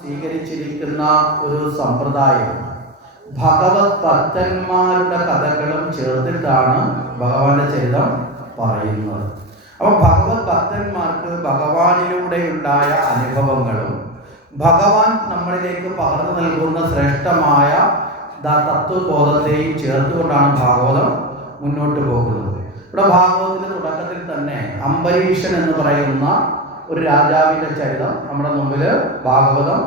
സ്വീകരിച്ചിരിക്കുന്ന ഒരു സമ്പ്രദായം. ഭഗവത് ഭക്തന്മാരുടെ കഥകളും ചേർത്തിട്ടാണ് ഭഗവാന്റെ ചരിതം പറയുന്നത്. അപ്പൊ ഭഗവത് ഭക്തന്മാർക്ക് ഭഗവാനിലൂടെ ഉണ്ടായ അനുഭവങ്ങളും ഭഗവാൻ നമ്മളിലേക്ക് പകർന്നു നൽകുന്ന ശ്രേഷ്ഠമായ തത്വബോധത്തെയും ചേർത്തുകൊണ്ടാണ് ഭാഗവതം മുന്നോട്ട് പോകുന്നത്. ഇവിടെ ഭാഗവതത്തിന്റെ തുടക്കത്തിൽ തന്നെ അംബരീഷൻ എന്ന് പറയുന്ന ഒരു രാജാവിന്റെ ചരിതം നമ്മുടെ മുമ്പിൽ ഭാഗവതം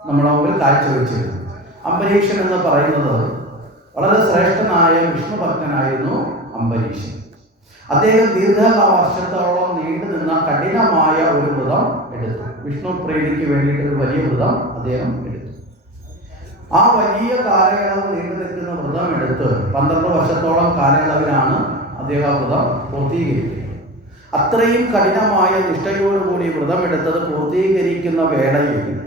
നമ്മുടെ മുമ്പിൽ കാഴ്ചവെച്ചിരുന്നു. അംബരീഷൻ എന്ന് പറയുന്നത് വളരെ ശ്രേഷ്ഠനായ വിഷ്ണു ഭക്തനായിരുന്നു അംബരീഷൻ അദ്ദേഹം ദീർഘവർഷത്തോളം നീണ്ടു നിന്ന കഠിനമായ ഒരു വ്രതം എടുത്തു. വിഷ്ണു പ്രീതിക്ക് വേണ്ടിയിട്ട് ഒരു വലിയ വ്രതം അദ്ദേഹം എടുത്തു. ആ വലിയ കാലയളവ് നീണ്ടു നിൽക്കുന്ന വ്രതം എടുത്ത് പന്ത്രണ്ട് വർഷത്തോളം കാലയളവിലാണ് അദ്ദേഹം വ്രതം പൂർത്തീകരിക്കുന്നത്. അത്രയും കഠിനമായ നിഷ്ഠയോടുകൂടി വ്രതമെടുത്തത് പൂർത്തീകരിക്കുന്ന വേളയിൽ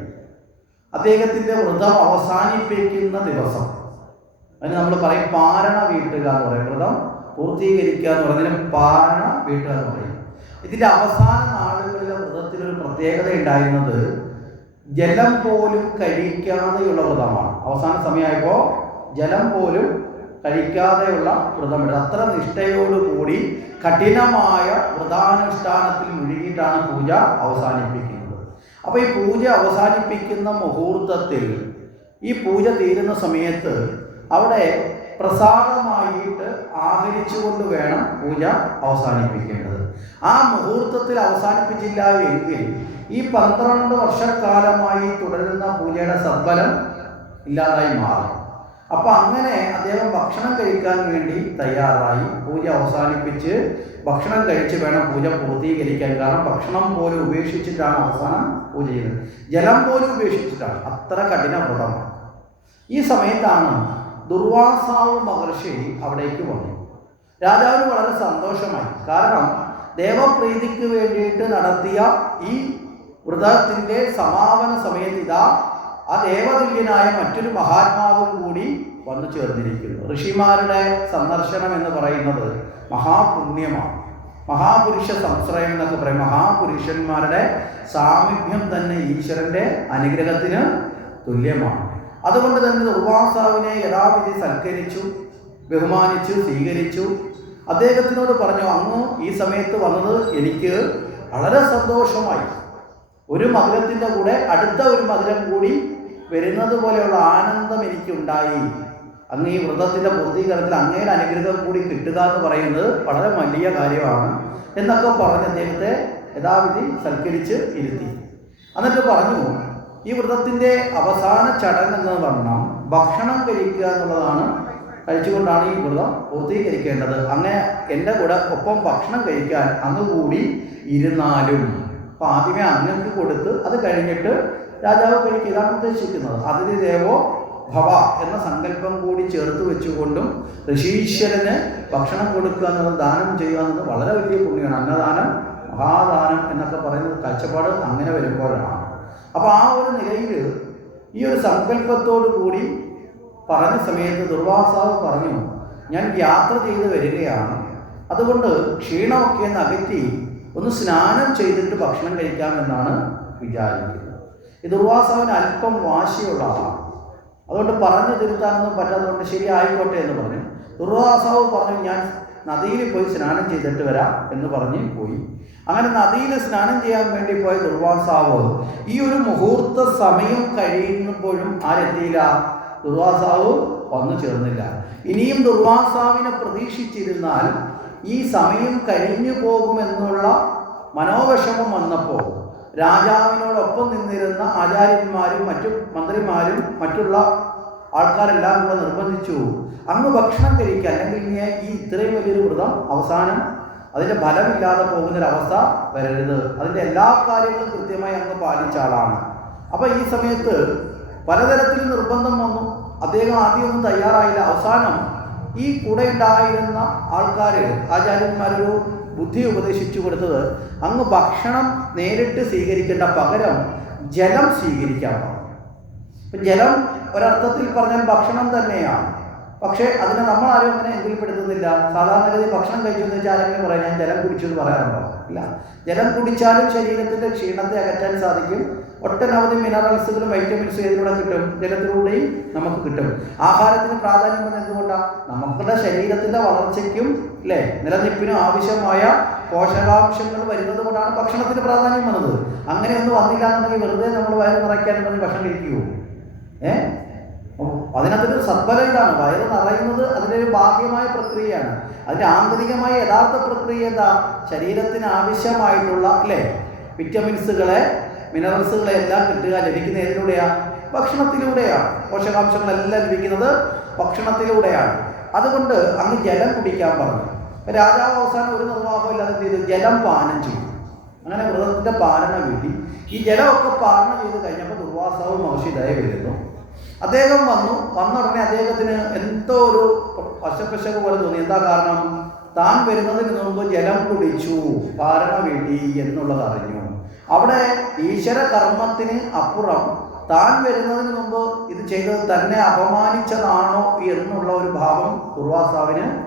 അദ്ദേഹത്തിന്റെ വ്രതം അവസാനിപ്പിക്കുന്ന ദിവസം. അതിന് നമ്മൾ പറയും പാരണ വീട്ടുക എന്ന് പറയും. വ്രതം പൂർത്തീകരിക്കുക എന്ന് പറയുന്നതിന് പാരണ വീട്ടുക എന്ന് പറയും. ഇതിന്റെ അവസാന നാളുകളിലെ വ്രതത്തിനൊരു പ്രത്യേകത ഉണ്ടായിരുന്നത് ജലം പോലും കഴിക്കാതെയുള്ള വ്രതമാണ്. അവസാന സമയമായപ്പോൾ ജലം പോലും കഴിക്കാതെയുള്ള വ്രതമെടുത്ത് അത്ര നിഷ്ഠയോടുകൂടി കഠിനമായ വ്രതാനുഷ്ഠാനത്തിൽ മുഴുകിയിട്ടാണ് പൂജ അവസാനിപ്പിക്കുന്നത്. അപ്പോൾ ഈ പൂജ അവസാനിപ്പിക്കുന്ന മുഹൂർത്തത്തിൽ ഈ പൂജ തീരുന്ന സമയത്ത് അവിടെ പ്രസാദമായിട്ട് ആഹരിച്ചുകൊണ്ട് വേണം പൂജ അവസാനിപ്പിക്കേണ്ടത്. ആ മുഹൂർത്തത്തിൽ അവസാനിപ്പിച്ചില്ല എങ്കിൽ ഈ പന്ത്രണ്ട് വർഷക്കാലമായി തുടരുന്ന പൂജയുടെ സദ്ഫലം ഇല്ലാതായി മാറും. അപ്പൊ അങ്ങനെ അദ്ദേഹം ഭക്ഷണം കഴിക്കാൻ വേണ്ടി തയ്യാറായി. പൂജ അവസാനിപ്പിച്ച് ഭക്ഷണം കഴിച്ച് വേണം പൂജ പൂർത്തീകരിക്കാൻ. കാരണം ഭക്ഷണം പോലും ഉപേക്ഷിച്ചിട്ടാണ് അവസാനം പൂജ ചെയ്തത്. ജലം പോലും ഉപേക്ഷിച്ചിട്ടാണ്. അത്ര കഠിന വ്രതമാണ്. ഈ സമയത്താണ് ദുർവാസാവ് മഹർഷി അവിടേക്ക് വന്നു. രാജാവിന് വളരെ സന്തോഷമായി. കാരണം ദേവപ്രീതിക്ക് വേണ്ടിയിട്ട് നടത്തിയ ഈ വ്രതത്തിന്റെ സമാപന സമയത്ത് ഇതാ ആ ദേവതുല്യനായ മറ്റൊരു മഹാത്മാവും കൂടി വന്നു ചേർന്നിരിക്കുന്നു. ഋഷിമാരുടെ സന്ദർശനം എന്ന് പറയുന്നത് മഹാപുണ്യമാണ്. മഹാപുരുഷ സംശ്രയം എന്നൊക്കെ പറയും. മഹാപുരുഷന്മാരുടെ സാമീപ്യം തന്നെ ഈശ്വരന്റെ അനുഗ്രഹത്തിന് തുല്യമാണ്. അതുകൊണ്ട് തന്നെ ദുർവാസാവിനെ യഥാവിധി സൽക്കരിച്ചു ബഹുമാനിച്ചു സ്വീകരിച്ചു. അദ്ദേഹത്തിനോട് പറഞ്ഞു അങ്ങ് ഈ സമയത്ത് വന്നത് എനിക്ക് വളരെ സന്തോഷമായി. ഒരു മധുരത്തിന്റെ കൂടെ അടുത്ത ഒരു മധുരം കൂടി വരുന്നത് പോലെയുള്ള ആനന്ദം എനിക്കുണ്ടായി. അങ്ങ് ഈ വ്രതത്തിന്റെ പൂർത്തീകരണത്തിൽ അങ്ങയുടെ അനുഗ്രഹം കൂടി കിട്ടുക എന്ന് പറയുന്നത് വളരെ വലിയ കാര്യമാണ് എന്നൊക്കെ പറഞ്ഞ് അദ്ദേഹത്തെ യഥാവിധി സൽക്കരിച്ച് ഇരുത്തി. എന്നിട്ട് പറഞ്ഞു ഈ വ്രതത്തിന്റെ അവസാന ചടങ്ങ് എന്ന് പറഞ്ഞാൽ ഭക്ഷണം കഴിക്കുക എന്നുള്ളതാണ്. കഴിച്ചുകൊണ്ടാണ് ഈ വ്രതം പൂർത്തീകരിക്കേണ്ടത്. അങ്ങനെ എന്റെ കൂടെ ഒപ്പം ഭക്ഷണം കഴിക്കാൻ അങ്ങ് കൂടി ഇരുന്നാലും. അപ്പം ആദ്യമേ അങ്ങക്ക് കൊടുത്ത് അത് കഴിഞ്ഞിട്ട് രാജാവ് കഴിക്കുക ഇതാണ് ഉദ്ദേശിക്കുന്നത്. അതിഥി ദേവോ ഭവ എന്ന സങ്കല്പം കൂടി ചേർത്ത് വെച്ചുകൊണ്ടും ഋഷീശ്വരന് ഭക്ഷണം കൊടുക്കുക എന്നുള്ളത് ദാനം ചെയ്യുക എന്നത് വളരെ വലിയ പുണ്യമാണ്. അന്നദാനം മഹാദാനം എന്നൊക്കെ പറയുന്നത് കാഴ്ചപ്പാട് അങ്ങനെ വരുമ്പോഴാണ്. അപ്പോൾ ആ ഒരു നിലയിൽ ഈ ഒരു സങ്കല്പത്തോടു കൂടി പറഞ്ഞ സമയത്ത് ദുർവാസാവ് പറഞ്ഞു ഞാൻ യാത്ര ചെയ്ത് വരികയാണ്. അതുകൊണ്ട് ക്ഷീണമൊക്കെ ഒന്ന് അകറ്റി ഒന്ന് സ്നാനം ചെയ്തിട്ട് ഭക്ഷണം കഴിക്കാമെന്നാണ് വിചാരിക്കുന്നത്. ദുർവാസാവിന് അല്പം വാശിയുള്ള ആളാണ്. അതുകൊണ്ട് പറഞ്ഞു തിരുത്താനൊന്നും പറ്റാത്തതുകൊണ്ട് ശരി ആയിക്കോട്ടെ എന്ന് പറഞ്ഞു. ദുർവാസാവ് പറഞ്ഞു ഞാൻ നദിയിൽ പോയി സ്നാനം ചെയ്തിട്ട് വരാം എന്ന് പറഞ്ഞ് പോയി. അങ്ങനെ നദിയിൽ സ്നാനം ചെയ്യാൻ വേണ്ടി പോയ ദുർവാസാവ് ഈ ഒരു മുഹൂർത്ത സമയം കഴിയുമ്പോഴും ആരെത്തിയില്ല? ദുർവാസാവ് വന്നു ചേർന്നില്ല. ഇനിയും ദുർവാസാവിനെ പ്രതീക്ഷിച്ചിരുന്നാൽ ഈ സമയം കഴിഞ്ഞു പോകുമെന്നുള്ള മനോവിഷമം വന്നപ്പോൾ രാജാവിനോടൊപ്പം നിന്നിരുന്ന ആചാര്യന്മാരും മറ്റു മന്ത്രിമാരും മറ്റുള്ള ആൾക്കാരെല്ലാം കൂടെ നിർബന്ധിച്ചു. അങ്ങ് ഭക്ഷണം കഴിക്കുക. അല്ലെങ്കിൽ ഈ ഇത്രയും വലിയൊരു വ്രതം അവസാനം അതിന്റെ ഫലമില്ലാതെ പോകുന്നൊരവസ്ഥ വരരുത്. അതിന്റെ എല്ലാ കാര്യങ്ങളും കൃത്യമായി അങ്ങ് പാലിച്ച ആളാണ്. അപ്പോൾ ഈ സമയത്ത് പലതരത്തിൽ നിർബന്ധം വന്നു. അദ്ദേഹം ആദ്യമൊന്നും തയ്യാറായില്ല. അവസാനം ഈ കൂടെ ഉണ്ടായിരുന്ന ആൾക്കാർ ആചാര്യന്മാരൊരു ബുദ്ധി ഉപദേശിച്ചു കൊടുത്തത് അങ്ങ് ഭക്ഷണം നേരിട്ട് സ്വീകരിക്കേണ്ട പകരം ജലം സ്വീകരിക്കാൻ പറഞ്ഞു ഇപ്പം ജലം ഒരർത്ഥത്തിൽ പറഞ്ഞാൽ ഭക്ഷണം തന്നെയാണ്. പക്ഷേ അതിനെ നമ്മൾ ആരും അങ്ങനെ എന്തിൽപ്പെടുത്തുന്നില്ല സാധാരണഗതി ഭക്ഷണം കഴിച്ചു എന്ന് വെച്ചാൽ ആരെങ്കിലും പറയാം ഞാൻ ജലം കുടിച്ചു എന്ന് പറയാറുണ്ടോ? ഇല്ല. ജലം കുടിച്ചാലും ശരീരത്തിന്റെ ക്ഷീണത്തെ അകറ്റാൻ സാധിക്കും. ഒട്ടനവധി മിനറൽസുകളും വൈറ്റമിൻസും ഏതിലൂടെ കിട്ടും. ജലത്തിലൂടെയും നമുക്ക് കിട്ടും. ആഹാരത്തിന് പ്രാധാന്യം എന്തുകൊണ്ടാണ് നമ്മുടെ ശരീരത്തിന്റെ വളർച്ചയ്ക്കും അല്ലേ നിലനിൽപ്പിനും ആവശ്യമായ പോഷകാംശങ്ങൾ വരുന്നത് കൊണ്ടാണ് ഭക്ഷണത്തിന് പ്രാധാന്യം വന്നത്. അങ്ങനെ ഒന്നും വന്നില്ല എന്നുണ്ടെങ്കിൽ വെറുതെ നമ്മൾ വയറ് നിറയ്ക്കാൻ പറഞ്ഞ് ഭക്ഷണം കഴിക്കുമോ ഏ? അതിനകത്തൊരു സത്ഫലം ഇതാണ്. വയറ് നിറയുന്നത് അതിന്റെ ഒരു ഭാഗ്യമായ പ്രക്രിയയാണ്. അതിന്റെ ആന്തരികമായ യഥാർത്ഥ പ്രക്രിയ എന്താ? ശരീരത്തിന് ആവശ്യമായിട്ടുള്ള അല്ലേ? വിറ്റമിൻസുകളെ മിനറൽസുകളെ എല്ലാം കിട്ടുക ലഭിക്കുന്ന ഏതിലൂടെയാണ് ഭക്ഷണത്തിലൂടെയാണ് പോഷകാംശങ്ങളെല്ലാം ലഭിക്കുന്നത് ഭക്ഷണത്തിലൂടെയാണ്. അതുകൊണ്ട് അങ്ങ് ജലം കുടിക്കാൻ പറഞ്ഞു. രാജാവ് അവസാനം ഒരു നിർവാഹം ഇല്ലാതെ ചെയ്തു? ജലം പാനം ചെയ്തു. അങ്ങനെ വ്രതത്തിന്റെ പാലന വീട്ടി. ഈ ജലമൊക്കെ പാലന ചെയ്ത് കഴിഞ്ഞപ്പോൾ ദുർവാസാവും മഹർഷിതായി വരുന്നു അദ്ദേഹം വന്നു. വന്ന ഉടനെ അദ്ദേഹത്തിന് എന്തോ ഒരു പശപ്പശക്ക് പോലെ തോന്നി. എന്താ കാരണം? താൻ വരുന്നതിന് മുമ്പ് ജലം കുടിച്ചു പാലന വേണ്ടി എന്നുള്ളത് അറിഞ്ഞു. അവിടെ ഈശ്വര കർമ്മത്തിന് അപ്പുറം താൻ വരുന്നതിന് മുമ്പ് ഇത് ചെയ്തത് തന്നെ അപമാനിച്ചതാണോ എന്നുള്ള ഒരു ഭാവം ദുർവാസാവിന്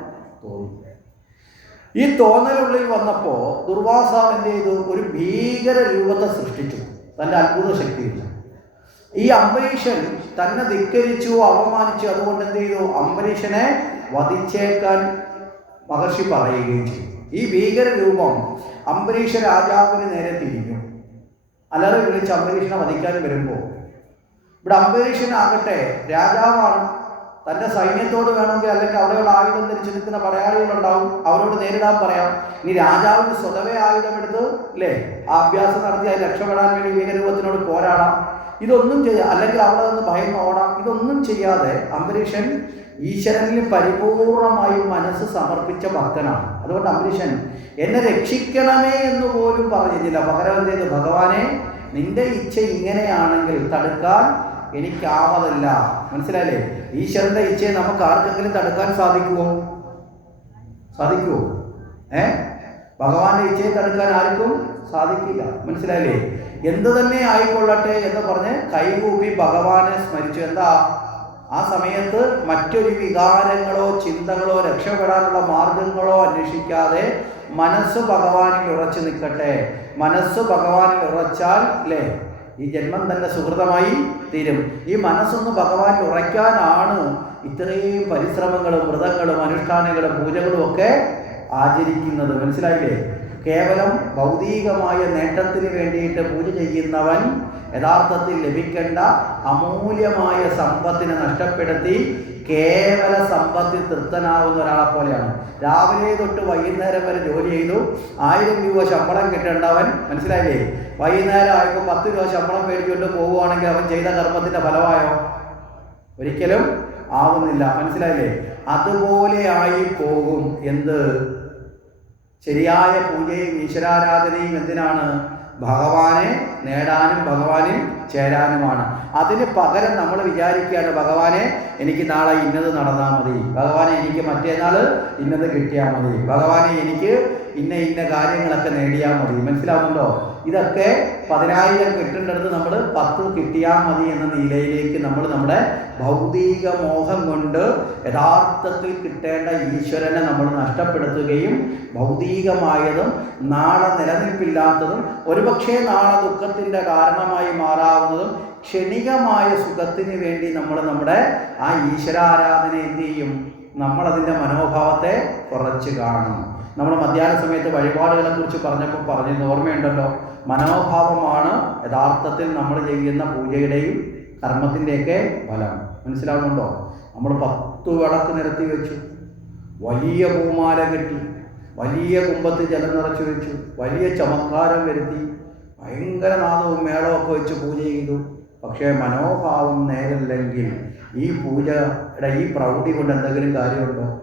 ഈ തോന്നലുള്ളിൽ വന്നപ്പോൾ ദുർവാസാവിന്റെ ഇത് ഒരു ഭീകര രൂപത്തെ സൃഷ്ടിച്ചു. തന്റെ അത്ഭുത ശക്തിയില്ല. ഈ അംബരീഷൻ തന്നെ ധിക്കരിച്ചു അവമാനിച്ചു അതുകൊണ്ട് എന്ത് ചെയ്തു? അംബരീഷനെ വധിച്ചേക്കാൻ മഹർഷി പറയുകയും ചെയ്തു. ഈ ഭീകര രൂപം അംബരീഷ രാജാവിന് നേരെ തിരിഞ്ഞു. അലറി വിളിച്ച് അംബരീഷനെ വധിക്കാൻ വരുമ്പോൾ ഇവിടെ അംബരീഷനാകട്ടെ രാജാവാണ് തന്റെ സൈന്യത്തോട് വേണമെങ്കിൽ അല്ലെങ്കിൽ അവിടെയുള്ള ആയുധം ധരിച്ചു പടയാളികളുണ്ടാവും. അവരോട് നേരിടാൻ പറയാം. ഇനി രാജാവിന് സ്വതവേ ആയുധമെടുത്ത് അല്ലേ ആ അഭ്യാസം നടത്തി അത് രക്ഷപ്പെടാൻ വേണ്ടി ഭീകരൂപത്തിനോട് പോരാടാം. ഇതൊന്നും ചെയ്യാം അല്ലെങ്കിൽ അവിടെ നിന്ന് ഭയം ഓടാം. ഇതൊന്നും ചെയ്യാതെ അംബരീഷൻ ഈശ്വരനിൽ പരിപൂർണമായും മനസ്സ് സമർപ്പിച്ച ഭക്തനാണ്. അതുകൊണ്ട് അംബരീഷൻ എന്നെ രക്ഷിക്കണമേ എന്ന് പോലും പറഞ്ഞിരുന്നില്ല. പകരം ചെയ്തു? ഭഗവാനെ നിന്റെ ഇച്ഛ ഇങ്ങനെയാണെങ്കിൽ തടുക്കാൻ എനിക്കാവതല്ല. മനസ്സിലായില്ലേ? ഈശ്വരന്റെ ഇച്ഛയെ നമുക്ക് ആർക്കെങ്കിലും തടുക്കാൻ സാധിക്കുമോ സാധിക്കുമോ ഏ? ഭഗവാന്റെ ഇച്ഛയെ തടുക്കാൻ ആർക്കും സാധിക്കില്ല. മനസ്സിലായില്ലേ? എന്ത് തന്നെ ആയിക്കൊള്ളട്ടെ എന്ന് പറഞ്ഞ് കൈകൂപ്പി ഭഗവാനെ സ്മരിച്ചു. എന്താ? ആ സമയത്ത് മറ്റൊരു വികാരങ്ങളോ ചിന്തകളോ രക്ഷപ്പെടാനുള്ള മാർഗങ്ങളോ അന്വേഷിക്കാതെ മനസ്സ് ഭഗവാനിൽ ഉറച്ചു നിൽക്കട്ടെ. മനസ്സ് ഭഗവാനിൽ ഉറച്ചാൽ അല്ലേ ഈ ജന്മം തന്നെ സുഹൃതമായി തീരും. ഈ മനസ്സൊന്ന് ഭഗവാൻ ഉറയ്ക്കാനാണ് ഇത്രയും പരിശ്രമങ്ങളും വ്രതങ്ങളും അനുഷ്ഠാനങ്ങളും പൂജകളും ഒക്കെ ആചരിക്കുന്നത്. മനസ്സിലായില്ലേ? കേവലം ഭൗതികമായ നേട്ടത്തിന് വേണ്ടിയിട്ട് പൂജ ചെയ്യുന്നവൻ യഥാർത്ഥത്തിൽ ലഭിക്കേണ്ട അമൂല്യമായ സമ്പത്തിനെ നഷ്ടപ്പെടുത്തി കേവല സമ്പത്തിൽ തൃപ്തനാവുന്ന ഒരാളെ പോലെയാണ്. രാവിലെ തൊട്ട് വൈകുന്നേരം വരെ ജോലി ചെയ്തു. ആയിരം രൂപ ശമ്പളം കിട്ടേണ്ടവൻ മനസ്സിലായില്ലേ? വൈകുന്നേരം ആയപ്പോൾ പത്ത് രൂപ ശമ്പളം മേടിച്ചുകൊണ്ട് പോവുകയാണെങ്കിൽ അവൻ ചെയ്ത കർമ്മത്തിന്റെ ഫലമായോ? ഒരിക്കലും ആവുന്നില്ല. മനസ്സിലായില്ലേ? അതുപോലെ ആയി പോകും എന്ത്? ശരിയായ പൂജയും ഈശ്വരാരാധനയും എന്തിനാണ്? ഭഗവാനെ നേടാനും ഭഗവാനിൽ ചേരാനുമാണ്. അതിന് പകരം നമ്മൾ വിചാരിക്കുകയാണ് ഭഗവാനെ എനിക്ക് നാളെ ഇന്നത് നടന്നാൽ മതി. ഭഗവാനെ എനിക്ക് മറ്റേനാൾ ഇന്നത് കിട്ടിയാൽ മതി. ഭഗവാനെ എനിക്ക് ഇന്ന ഇന്ന കാര്യങ്ങളൊക്കെ നേടിയാൽ മതി. മനസ്സിലാവുന്നുണ്ടോ? ഇതൊക്കെ പതിനായിരം കിട്ടേണ്ടടുത്ത് നമ്മൾ പത്ത് കിട്ടിയാൽ മതി എന്ന നിലയിലേക്ക് നമ്മൾ നമ്മുടെ ഭൗതിക മോഹം കൊണ്ട് യഥാർത്ഥത്തിൽ കിട്ടേണ്ട ഈശ്വരനെ നമ്മൾ നഷ്ടപ്പെടുത്തുകയും ഭൗതികമായതും നാളെ നിലനിൽപ്പില്ലാത്തതും ഒരുപക്ഷെ നാളെ ദുഃഖത്തിന്റെ കാരണമായി മാറാവുന്നതും ക്ഷണികമായ സുഖത്തിന് വേണ്ടി നമ്മൾ നമ്മുടെ ആ ഈശ്വരാരാധന എന്ത് ചെയ്യും? നമ്മളതിന്റെ മനോഭാവത്തെ കുറച്ച് കാണും. നമ്മൾ മധ്യാഹ്ന സമയത്ത് വഴിപാടുകളെ കുറിച്ച് പറഞ്ഞപ്പോൾ പറഞ്ഞത് ഓർമ്മയുണ്ടല്ലോ? മനോഭാവമാണ് യഥാർത്ഥത്തിൽ നമ്മൾ ചെയ്യുന്ന പൂജയുടെയും കർമ്മത്തിന്റെയൊക്കെ ഫലം. മനസ്സിലാവുന്നുണ്ടോ? നമ്മൾ പത്ത് വിളക്ക് നിരത്തി വെച്ചു. വലിയ പൂമാല കെട്ടി വലിയ കുമ്പത്ത് ജലം നിറച്ചു വെച്ചു വലിയ ചമക്കാരം വരുത്തി ഭയങ്കര നാദവും മേളമൊക്കെ വെച്ച് പൂജ ചെയ്തു. പക്ഷേ മനോഭാവം നേരല്ലെങ്കിൽ ഈ പൂജയുടെ ഈ പ്രൗഢി കൊണ്ട് എന്തെങ്കിലും കാര്യമുണ്ടോ?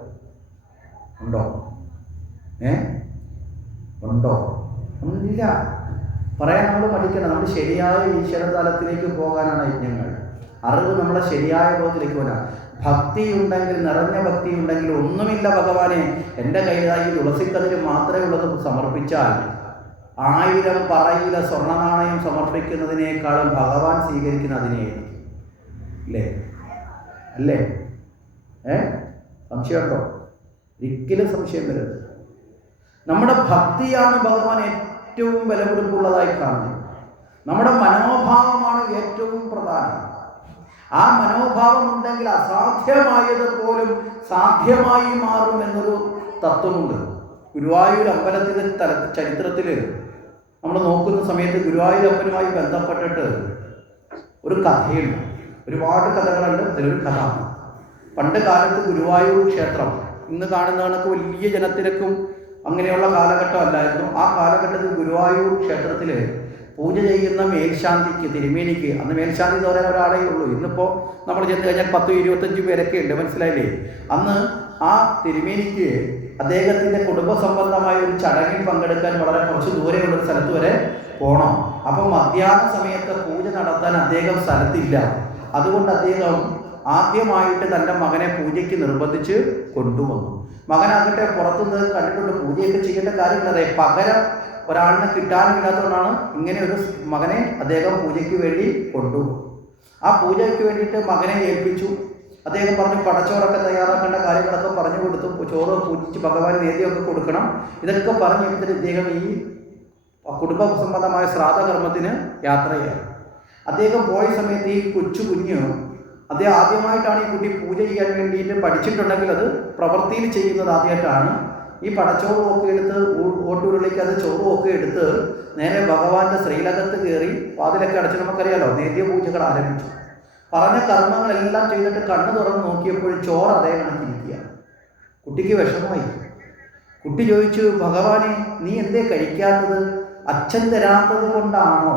ഉണ്ടോ? ഏ? ഉണ്ടോ? ഒന്നില്ല പറയാൻ നമ്മൾ പഠിക്കണം നമ്മൾ ശരിയായ ഈശ്വര തലത്തിലേക്ക് പോകാനാണ് യജ്ഞങ്ങൾ. അറിവ് നമ്മളെ ശരിയായ ബോധത്തിലേക്ക് പോകാൻ ഭക്തി ഉണ്ടെങ്കിൽ നിറഞ്ഞ ഭക്തി ഉണ്ടെങ്കിൽ ഒന്നുമില്ല ഭഗവാനെ. എന്റെ കയ്യിലായി തുളസിക്കതിന് മാത്രമേ ഉള്ളത് സമർപ്പിച്ചാൽ ആയിരം പറയില സ്വർണനാണയം സമർപ്പിക്കുന്നതിനേക്കാളും ഭഗവാൻ സ്വീകരിക്കുന്ന അതിനെയായിരിക്കും അല്ലേ അല്ലേ? ഏ? സംശയമുണ്ടോ? ഒരിക്കലും സംശയം വരരുത്. നമ്മുടെ ഭക്തിയാണ് ഭഗവാൻ ഏറ്റവും വിലപിടിപ്പുള്ളതായി കാണുന്നത്. നമ്മുടെ മനോഭാവമാണ് ഏറ്റവും പ്രധാനം. ആ മനോഭാവം ഉണ്ടെങ്കിൽ അസാധ്യമായത് പോലും സാധ്യമായി മാറും എന്നൊരു തത്വമുണ്ട്. ഗുരുവായൂർ അമ്പലത്തിന്റെ ചരിത്രത്തിൽ നമ്മൾ നോക്കുന്ന സമയത്ത് ഗുരുവായൂർ അമ്പലുമായി ബന്ധപ്പെട്ടിട്ട് ഒരു കഥയുണ്ട്. ഒരുപാട് കഥകളുണ്ട് അതിലൊരു കഥ. പണ്ട് കാലത്ത് ഗുരുവായൂർ ക്ഷേത്രം ഇന്ന് കാണുന്ന കണക്ക് വലിയ ജനത്തിരക്കും അങ്ങനെയുള്ള കാലഘട്ടം അല്ലായിരുന്നു. ആ കാലഘട്ടത്തിൽ ഗുരുവായൂർ ക്ഷേത്രത്തിൽ പൂജ ചെയ്യുന്ന മേൽശാന്തിക്ക് തിരുമേനിക്ക് അന്ന് മേൽശാന്തി എന്ന് പറയാൻ ഒരാളേ ഉള്ളൂ. ഇന്നിപ്പോൾ നമ്മൾ ചെന്ന് കഴിഞ്ഞാൽ പത്ത് ഇരുപത്തഞ്ച് പേരൊക്കെ ഉണ്ട് മനസ്സിലായില്ലേ? അന്ന് ആ തിരുമേനിക്ക് അദ്ദേഹത്തിന്റെ കുടുംബ സംബന്ധമായ ഒരു ചടങ്ങിൽ പങ്കെടുക്കാൻ വളരെ കുറച്ച് ദൂരെയുള്ള ഒരു സ്ഥലത്ത് വരെ പോകണം അപ്പം മധ്യാഹ്ന സമയത്ത് പൂജ നടത്താൻ അദ്ദേഹം സ്ഥലത്തില്ല. അതുകൊണ്ട് അദ്ദേഹം ആദ്യമായിട്ട് തന്റെ മകനെ പൂജയ്ക്ക് നിർബന്ധിച്ച് കൊണ്ടുവന്നു. മകനാകട്ടെ പുറത്തുനിന്ന് കണ്ടിട്ടുണ്ട് പൂജയൊക്കെ ചെയ്യേണ്ട കാര്യമില്ലാതെ പകരം ഒരാളിനെ കിട്ടാനില്ലാത്തതുകൊണ്ടാണ് ഇങ്ങനെ ഒരു മകനെ അദ്ദേഹം പൂജയ്ക്ക് വേണ്ടി കൊണ്ടുപോകും ആ പൂജയ്ക്ക് വേണ്ടിയിട്ട് മകനെ ഏൽപ്പിച്ചു. അദ്ദേഹം പറഞ്ഞു പടച്ചോറൊക്കെ തയ്യാറാക്കേണ്ട കാര്യങ്ങളൊക്കെ പറഞ്ഞു കൊടുത്തു. ചോറ് പൂജിച്ച് ഭഗവാൻ നേദ്യമൊക്കെ കൊടുക്കണം. ഇതൊക്കെ പറഞ്ഞു കഴിഞ്ഞിട്ട് ഇദ്ദേഹം ഈ കുടുംബ സംബന്ധമായ ശ്രാദ്ധകർമ്മത്തിന് യാത്രയായി. അദ്ദേഹം പോയ സമയത്ത് ഈ കൊച്ചു കുഞ്ഞ് അദ്ദേഹം ആദ്യമായിട്ടാണ് ഈ കുട്ടി പൂജ ചെയ്യാൻ വേണ്ടിയിട്ട് പഠിച്ചിട്ടുണ്ടെങ്കിൽ അത് പ്രവൃത്തിയിൽ ചെയ്യുന്നത് ആദ്യമായിട്ടാണ്. ഈ പടച്ചോറും ഒക്കെ എടുത്ത് ഓട്ടുരുളിക്ക് അത് ചോറും ഒക്കെ എടുത്ത് നേരെ ഭഗവാന്റെ ശ്രീലകത്ത് കയറി വാതിലൊക്കെ അടച്ച് നമുക്കറിയാലോ നേദ്യ പൂജകൾ ആരംഭിച്ചു. പറഞ്ഞ കർമ്മങ്ങളെല്ലാം ചെയ്തിട്ട് കണ്ണു തുറന്ന് നോക്കിയപ്പോൾ ചോറ് അതേ കണക്കിരിക്കുക കുട്ടിക്ക് വിഷമമായി. കുട്ടി ചോദിച്ചു ഭഗവാനെ നീ എന്തേ കഴിക്കാത്തത്? അച്ഛൻ തരാത്തത് കൊണ്ടാണോ?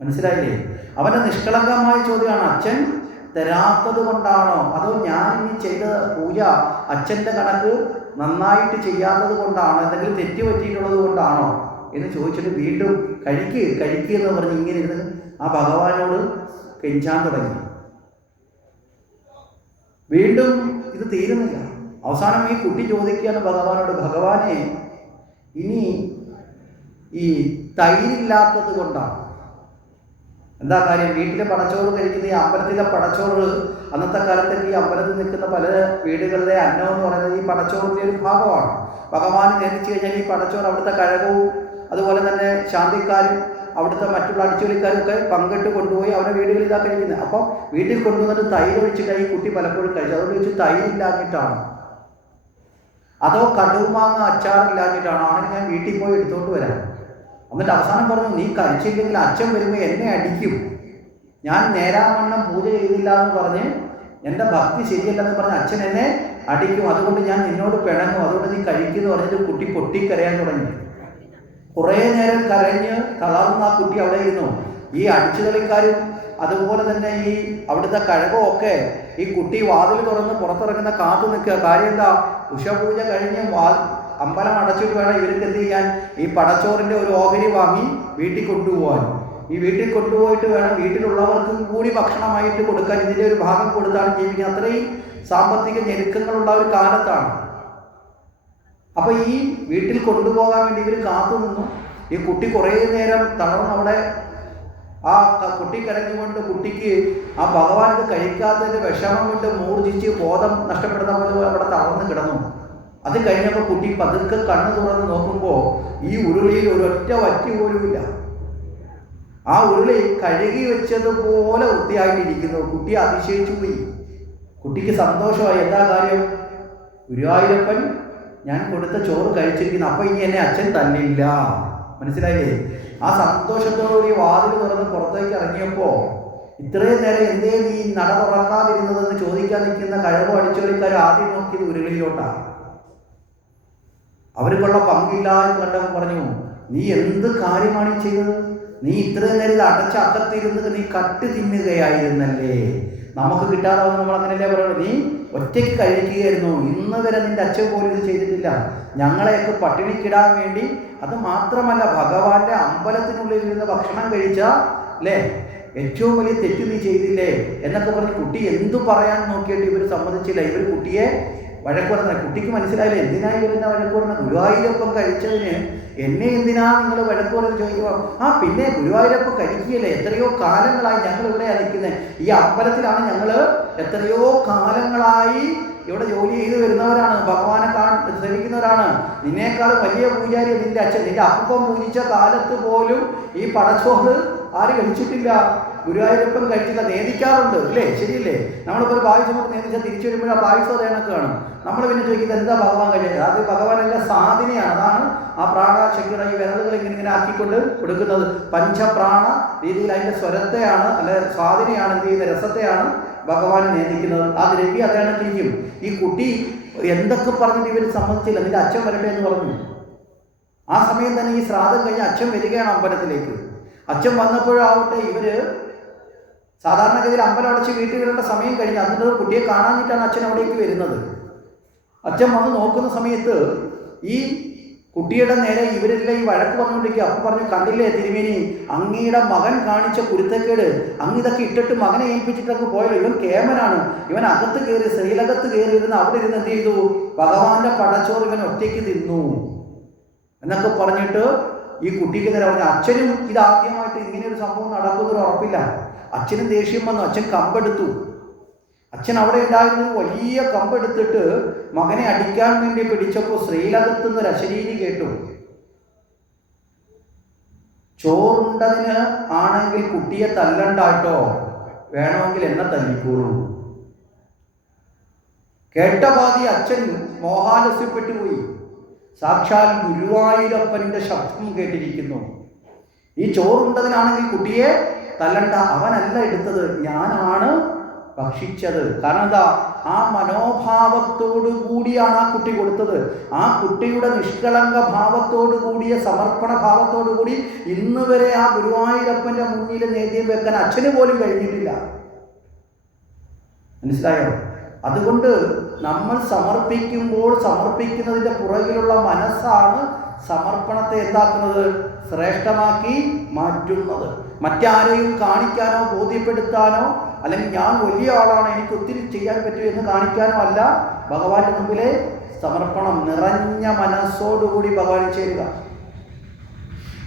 മനസ്സിലായില്ലേ? അവന്റെ നിഷ്കളങ്കമായ ചോദ്യമാണ് അച്ഛൻ തരാത്തത് കൊണ്ടാണോ? അതോ ഞാൻ ഇനി ചെയ്ത പൂജ അച്ഛന്റെ കണക്ക് നന്നായിട്ട് ചെയ്യാത്തത് കൊണ്ടാണോ? എന്തെങ്കിലും തെറ്റ് പറ്റിയിട്ടുള്ളത് കൊണ്ടാണോ? എന്ന് ചോദിച്ചിട്ട് വീണ്ടും കഴിക്ക് കഴിക്കുക എന്ന് പറഞ്ഞ് ഇങ്ങനെ ഇരുന്ന് ആ ഭഗവാനോട് കെഞ്ചാൻ തുടങ്ങി. വീണ്ടും ഇത് തീരുന്നില്ല. അവസാനം ഈ കുട്ടി ചോദിക്കുകയാണ് ഭഗവാനോട് ഭഗവാനെ ഇനി ഈ തൈരില്ലാത്തത് കൊണ്ടാണ്? എന്താ കാര്യം? വീട്ടിലെ പടച്ചോറ് കഴിക്കുന്ന ഈ അമ്പലത്തിലെ പടച്ചോറ് അന്നത്തെ കാലത്ത് ഈ അമ്പലത്തിൽ നിൽക്കുന്ന പല വീടുകളിലെ അന്നം എന്ന് പറയുന്നത് ഈ പടച്ചോറിന്റെ ഒരു ഭാഗമാണ്. ഭഗവാൻ ജനിച്ചു കഴിഞ്ഞാൽ ഈ പടച്ചോറ് അവിടുത്തെ കഴകവും അതുപോലെ തന്നെ ശാന്തിക്കാരും അവിടുത്തെ മറ്റുള്ള അടിച്ചുകളിക്കാരും ഒക്കെ പങ്കിട്ട് കൊണ്ടുപോയി അവരുടെ വീടുകളിൽ ഇതാ കഴിക്കുന്നത്. അപ്പം വീട്ടിൽ കൊണ്ടുവന്നിട്ട് തൈര് ഒഴിച്ചിട്ടാണ് ഈ കുട്ടി പലപ്പോഴും കഴിച്ചത്. അതുകൊണ്ട് വെച്ച് തൈരില്ലാഞ്ഞിട്ടാണ് അതോ കടുമാങ്ങ അച്ചാറില്ലാഞ്ഞിട്ടാണോ ആണെങ്കിൽ ഞാൻ വീട്ടിൽ പോയി എടുത്തുകൊണ്ട് വരാം. എന്നിട്ട് അവസാനം പറഞ്ഞു നീ കഴിച്ചില്ലെങ്കിൽ അച്ഛൻ വരുമ്പോൾ എന്നെ അടിക്കും. ഞാൻ നേരാവണ്ണം പൂജ ചെയ്തില്ല എന്ന് പറഞ്ഞ് എന്റെ ഭക്തി ശരിയല്ലെന്ന് പറഞ്ഞ് അച്ഛൻ എന്നെ അടിക്കും. അതുകൊണ്ട് ഞാൻ നിന്നോട് പിണങ്ങും. അതുകൊണ്ട് നീ കഴിക്കുന്നു പറഞ്ഞിട്ട് കുട്ടി പൊട്ടിക്കരയാൻ തുടങ്ങി. കുറേ നേരം കരഞ്ഞ് തളർന്ന ആ കുട്ടി അവിടെ ഇരുന്നു. ഈ അടിച്ചുകളിക്കാരും അതുപോലെ തന്നെ ഈ അവിടുത്തെ കഴകമൊക്കെ ഈ കുട്ടി വാതിൽ തുറന്ന് പുറത്തിറങ്ങുന്ന കാത്തു നിൽക്കുക. കാര്യം എന്താ? ഉഷപൂജ കഴിഞ്ഞ് വാ അമ്പലം അടച്ചിട്ട് വേണം ഇവർക്ക് എന്ത് ചെയ്യാൻ? ഈ പടച്ചോറിന്റെ ഒരു ഓഹരി വാങ്ങി വീട്ടിൽ കൊണ്ടുപോകാൻ. ഈ വീട്ടിൽ കൊണ്ടുപോയിട്ട് വേണം വീട്ടിലുള്ളവർക്കും കൂടി ഭക്ഷണമായിട്ട് കൊടുക്കാൻ. ഇതിന്റെ ഒരു ഭാഗം കൊടുത്താണ് ജീവിക്കുന്നത്. അത്രയും സാമ്പത്തിക ഞെരുക്കങ്ങളുള്ള ഒരു കാലത്താണ്. അപ്പൊ ഈ വീട്ടിൽ കൊണ്ടുപോകാൻ വേണ്ടി ഇവർ കാത്തു നിന്നു ഈ കുട്ടി കുറേ നേരം തളർന്ന് അവിടെ ആ കുട്ടി കരഞ്ഞുകൊണ്ട് കുട്ടിക്ക് ആ ഭഗവാൻ കഴിക്കാത്തതിന്റെ വിഷമം കൊണ്ട് മൂർജിച്ച് ബോധം നഷ്ടപ്പെടുന്ന പോലെ അവിടെ തളർന്ന് കിടന്നു. അത് കഴിഞ്ഞപ്പോൾ കുട്ടി പതുക്കെ കണ്ണു തുറന്ന് നോക്കുമ്പോൾ ഈ ഉരുളിയിൽ ഒരൊറ്റ വറ്റി പോലുമില്ല ആ ഉരുളി കഴുകി വെച്ചതുപോലെ വൃത്തിയായിട്ടിരിക്കുന്നു. കുട്ടി അതിശയിച്ചു പോയി. കുട്ടിക്ക് സന്തോഷമായി. എന്താ കാര്യം? ഗുരുവായൂരപ്പൻ ഞാൻ കൊടുത്ത ചോറ് കഴിച്ചിരിക്കുന്നു. അപ്പൊ ഇനി എന്നെ അച്ഛൻ തന്നില്ല. മനസ്സിലായില്ലേ? ആ സന്തോഷത്തോടുകൂടി വാതിൽ തുറന്ന് പുറത്തേക്ക് ഇറങ്ങിയപ്പോൾ ഇത്രയും നേരം എന്തേ നീ നട തുറക്കാതിരുന്നതെന്ന് ചോദിക്കാൻ നിൽക്കുന്ന കഴിവ് അടിച്ചുകളിക്കാർ ആദ്യം നോക്കിയത് ഉരുളിയിലോട്ടാണ്. അവർക്കുള്ള പങ്കില്ല എന്ന് കണ്ടപ്പോൾ പറഞ്ഞു നീ എന്ത് കാര്യമാണ് ഈ ചെയ്തത്? നീ ഇത്രയും നേരം അടച്ച അകത്തിരുന്ന് നീ കട്ട് തിന്നുകയായിരുന്നല്ലേ? നമുക്ക് കിട്ടാതെ നമ്മൾ അങ്ങനെയല്ലേ പറയുള്ളൂ നീ ഒറ്റയ്ക്ക് കഴിക്കുകയായിരുന്നു. ഇന്ന് വരെ നിന്റെ അച്ഛൻ പോലും ഇത് ചെയ്തിട്ടില്ല. ഞങ്ങളെയൊക്കെ പട്ടിണിക്കിടാൻ വേണ്ടി അത് മാത്രമല്ല ഭഗവാന്റെ അമ്പലത്തിനുള്ളിൽ നിന്ന് ഭക്ഷണം കഴിച്ച അല്ലേ? ഏറ്റവും വലിയ തെറ്റ് നീ ചെയ്തില്ലേ? എന്നൊക്കെ പറഞ്ഞ് കുട്ടി എന്തു പറയാൻ നോക്കിയിട്ട് ഇവർ സമ്മതിച്ചില്ല. ഇവർ കുട്ടിയെ വഴക്ക് പറഞ്ഞ കുട്ടിക്ക് മനസ്സിലായില്ല? എന്തിനാ ഇവരെന്നെ വഴക്ക് പറഞ്ഞ ഗുരുവായൂരപ്പം കഴിച്ചതിന് എന്നെ എന്തിനാ നിങ്ങൾ വഴക്ക് പറഞ്ഞ് ആ പിന്നെ ഗുരുവായൂരപ്പം കഴിക്കുകയല്ലേ? എത്രയോ കാലങ്ങളായി ഞങ്ങൾ ഇവിടെ നിൽക്കുന്നത് ഈ അമ്പലത്തിലാണ് ഞങ്ങൾ എത്രയോ കാലങ്ങളായി ഇവിടെ ജോലി ചെയ്ത് വരുന്നവരാണ്. ഭഗവാനെ കാണ സേവിക്കുന്നവരാണ് നിന്നേക്കാളും വലിയ പൂജാരി നിന്റെ അച്ഛൻ. നിന്റെ അപ്പം പൂജിച്ച കാലത്ത് പോലും ഈ പടച്ചോറ് ആര് കഴിച്ചിട്ടില്ല? ഗുരുവായൂരപ്പൻ കഴിച്ചില്ല നേദിക്കാറുണ്ട്. അല്ലേ ശരിയല്ലേ? നമ്മളിപ്പോൾ ഒരു പായസം കൊണ്ട് നേദിച്ചാൽ തിരിച്ചു വരുമ്പോൾ ആ പായസം അത് കണക്ക് കാണും. നമ്മൾ പിന്നെ ചോദിക്കുന്നത് എന്താ ഭഗവാൻ കഴിച്ചത്? അത് ഭഗവാനല്ല സാധനയാണ്. അതാണ് ആ പ്രാണശക്തിയുടെ ഈ വിരലുകൾ ഇങ്ങനെ ഇങ്ങനെ ആക്കിക്കൊണ്ട് കൊടുക്കുന്നത്. പഞ്ചപ്രാണ രീതിയിൽ അതിന്റെ സ്വരത്തെയാണ് അല്ലെ സ്വാധീനയാണ് എന്ത് ചെയ്യുന്ന രസത്തെയാണ് ഭഗവാൻ നേദിക്കുന്നത്. ആ ദ്രവ്യ അതാണ് തിരിക്കും ഈ കുട്ടി എന്തൊക്കെ പറഞ്ഞിട്ട് ഇവർ സമ്മതിച്ചില്ല? നിന്റെ അച്ഛൻ വരട്ടെ എന്ന് പറഞ്ഞു. ആ സമയം തന്നെ ഈ ശ്രാദ്ധം കഴിഞ്ഞ് അച്ഛൻ വരികയാണ് അമ്പലത്തിലേക്ക്. അച്ഛൻ വന്നപ്പോഴാവട്ടെ ഇവർ സാധാരണഗതിയിൽ അമ്പലം അടച്ച് വീട്ടിൽ വരേണ്ട സമയം കഴിഞ്ഞ് അതിന്റെ കുട്ടിയെ കാണാഞ്ഞിട്ടാണ് അച്ഛൻ അവിടേക്ക് വരുന്നത്. അച്ഛൻ വന്ന് നോക്കുന്ന സമയത്ത് ഈ കുട്ടിയുടെ നേരെ ഇവരെല്ലാം ഈ വഴക്ക് പറഞ്ഞുകൊണ്ടിരിക്കുക. അപ്പം പറഞ്ഞു കണ്ടില്ലേ തിരുമേനി അങ്ങയുടെ മകൻ കാണിച്ച കുരുത്തക്കേട് അങ്ങ് ഇതൊക്കെ ഇട്ടിട്ട് മകനെ ഏൽപ്പിച്ചിട്ടൊക്കെ പോയല്ലോ. ഇവൻ കേമനാണ്. ഇവൻ അകത്ത് കയറി ശ്രീലകത്ത് കയറി ഇരുന്ന് അവിടെ ഇരുന്ന് എന്ത് ചെയ്തു? ഭഗവാന്റെ പടച്ചോറ് ഇവൻ ഒറ്റയ്ക്ക് തിന്നു. എന്നൊക്കെ പറഞ്ഞിട്ട് ഈ കുട്ടിക്ക് നേരെ പറഞ്ഞു അച്ഛനും ഇത് ആദ്യമായിട്ട് ഇങ്ങനെ ഒരു സംഭവം നടക്കുന്നൊരു ഉറപ്പില്ല. അച്ഛനും ദേഷ്യം വന്നു. അച്ഛൻ കമ്പെടുത്തു. അച്ഛൻ അവിടെ ഉണ്ടായിരുന്ന വലിയ കമ്പെടുത്തിട്ട് മകനെ അടിക്കാൻ വേണ്ടി പിടിച്ചപ്പോൾ ശ്രീലകത്തുനിന്ന് ഒരു അശരീരി കേട്ടു. ചോറുണ്ടതിന് ആണെങ്കിൽ കുട്ടിയെ തല്ലണ്ടാട്ടോ വേണമെങ്കിൽ എന്നെ തല്ലിക്കോളൂ. കേട്ട പാതി അച്ഛൻ മോഹാലസ്യപ്പെട്ടു പോയി സാക്ഷാൽ ഗുരുവായൂരപ്പന്റെ ശബ്ദം കേട്ടിരിക്കുന്നു. ഈ ചോറുണ്ടതിനാണെങ്കിൽ കുട്ടിയെ തല്ലണ്ട അവനല്ല എടുത്തത് ഞാനാണ് ഭക്ഷിച്ചത്. കാരണം എന്താ? ആ മനോഭാവത്തോടു കൂടിയാണ് ആ കുട്ടി കൊടുത്തത്. ആ കുട്ടിയുടെ നിഷ്കളങ്ക ഭാവത്തോടു കൂടിയ സമർപ്പണ ഭാവത്തോടു കൂടി ഇന്ന് വരെ ആ ഗുരുവായൂരപ്പന്റെ മുന്നിൽ നേദ്യം വെക്കാൻ അച്ഛന് പോലും കഴിഞ്ഞിട്ടില്ല. മനസ്സിലായോ? അതുകൊണ്ട് നമ്മൾ സമർപ്പിക്കുമ്പോൾ സമർപ്പിക്കുന്നതിന്റെ പുറകിലുള്ള മനസ്സാണ് സമർപ്പണത്തെ എന്താക്കുന്നത്? ശ്രേഷ്ഠമാക്കി മാറ്റുന്നത്. മറ്റാരെയും കാണിക്കാനോ ബോധ്യപ്പെടുത്താനോ അല്ലെങ്കിൽ ഞാൻ വലിയ ആളാണ് എനിക്ക് ഒത്തിരി ചെയ്യാൻ പറ്റും എന്ന് കാണിക്കാനോ അല്ല. ഭഗവാന്റെ മുമ്പിലെ സമർപ്പണം നിറഞ്ഞ മനസ്സോടുകൂടി ഭഗവാൻ ചേരുക.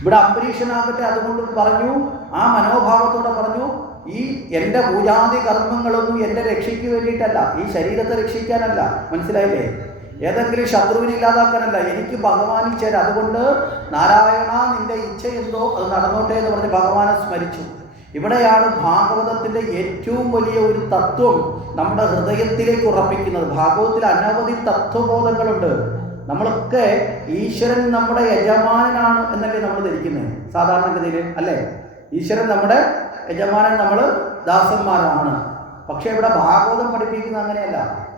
ഇവിടെ അംബരീഷനാകട്ടെ അതുകൊണ്ട് പറഞ്ഞു ആ മനോഭാവത്തോടെ പറഞ്ഞു ഈ എന്റെ പൂജാതി കർമ്മങ്ങളൊന്നും എന്റെ രക്ഷയ്ക്ക് വേണ്ടിയിട്ടല്ല ഈ ശരീരത്തെ രക്ഷിക്കാനല്ല. മനസ്സിലായില്ലേ? ഏതെങ്കിലും ശത്രുവിനെ ഇല്ലാതാക്കാനല്ല. എനിക്ക് ഭഗവാനിൽ ചേര അതുകൊണ്ട് നാരായണ നിന്റെ ഇച്ഛ എന്തോ അത് നടന്നോട്ടെ എന്ന് പറഞ്ഞ് ഭഗവാനെ സ്മരിച്ചു. ഇവിടെയാണ് ഭാഗവതത്തിന്റെ ഏറ്റവും വലിയ ഒരു തത്വം നമ്മുടെ ഹൃദയത്തിലേക്ക് ഉറപ്പിക്കുന്നത്. ഭാഗവതത്തിൽ അനവധി തത്വബോധങ്ങളുണ്ട്. നമ്മളൊക്കെ ഈശ്വരൻ നമ്മുടെ യജമാനാണ് എന്നല്ലേ നമ്മൾ ധരിക്കുന്നത് സാധാരണഗതിയിൽ അല്ലേ? ഈശ്വരൻ നമ്മുടെ യജമാനൻ നമ്മൾ ദാസന്മാരാണ്. പക്ഷേ ഇവിടെ ഭാഗവതം പഠിപ്പിക്കുന്നത് അങ്ങനെയല്ല.